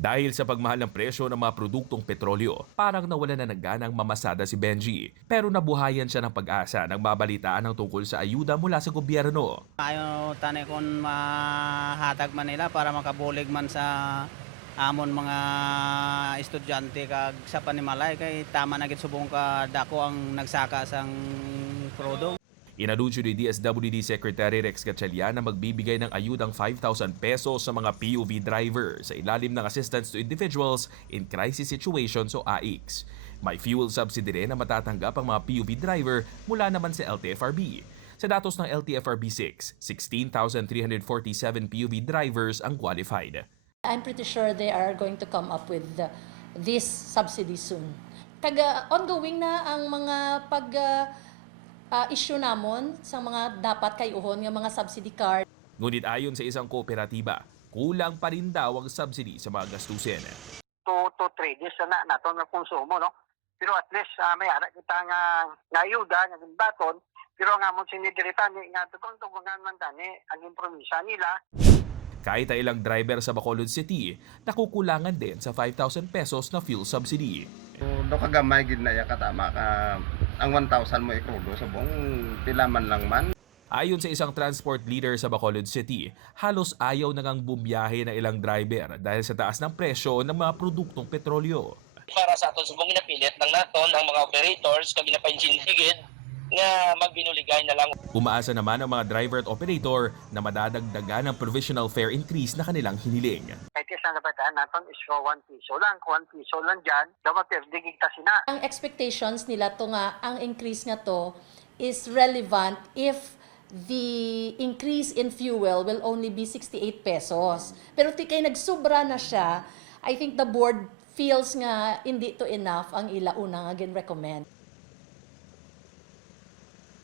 Dahil sa pagmahal ng presyo ng mga produktong petrolyo, parang nawala na ng ganang mamasada si Benji. Pero nabuhayan siya ng pag-asa nang mabalitaan ng tungkol sa ayuda mula sa gobyerno. Ayaw tanay kung mahatag man nila para makabulig man sa amon mga estudyante kag sa panimalay kay tama na gid subong ka dako ang nagsaka sang krudo. Inanunsyo ni DSWD Secretary Rex Gatchalian na magbibigay ng ayudang 5,000 pesos sa mga POV driver sa ilalim ng Assistance to Individuals in Crisis Situations o AICS. May fuel subsidy rin na matatanggap ang mga POV driver mula naman sa LTFRB. Sa datos ng LTFRB 6, 16,347 POV drivers ang qualified. I'm pretty sure they are going to come up with this subsidy soon. Ongoing na ang mga issue namon sa mga dapat kayuhon nga mga subsidy card. Ngunit ayon sa isang kooperatiba, kulang pa rin daw ang subsidy sa mga gastusin. 2 to 3 days na nato nga konsumo, no? Pero at least may ara kita nga ayuda nga baton, pero nga mo sinidiritan nga tugon-tugongan man tani ang promisa nila. Kahit ay ilang driver sa Bacolod City, nakukulangan din sa 5,000 pesos na fuel subsidy. Do kagamay gid na ya katama ka ang 1,000 mo ikrudo sa buong pilaman lang man. Ayon sa isang transport leader sa Bacolod City, halos ayaw na ngang bumiyahe ng ilang driver dahil sa taas ng presyo ng mga produktong petrolyo. Para sa aton subong ginapilit ng naton ang mga operators kag ginapainsindigid nga magbinuligay na lang. Umaasa naman ang mga driver at operator na madadagdagan ng provisional fare increase na kanilang hiniling. Kahit isang nabataan naton is 1 piso lang. 1 piso lang dyan, dapat perdigig ta sina. Ang expectations nila to nga, ang increase nga to is relevant if the increase in fuel will only be 68 pesos. Pero kay nagsubra na siya, I think the board feels nga hindi to enough ang ila unang again recommend.